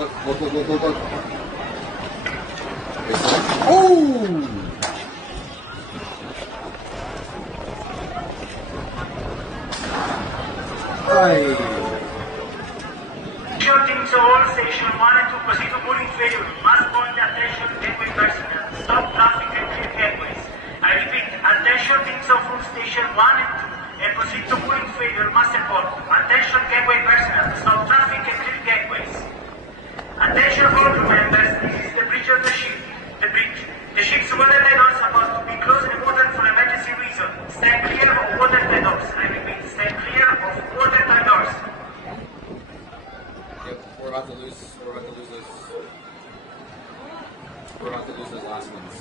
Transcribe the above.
Look. Oh! Right. Teams of all station 1 and 2 proceed to pulling failure. Must point the attention gateway personnel. Stop traffic and clear gateways. I repeat, attention teams of route station 1 and 2 and proceed to pulling failure. Must report. Attention gateway personnel. Stop traffic and clear gateways. Attention all crew members. This is the bridge of the ship. The bridge. The ship's watertight doors are supposed to be closed and watered for emergency reason. Stand clear of watertight doors. I repeat, stand clear of watertight doors. We're about to lose those last ones.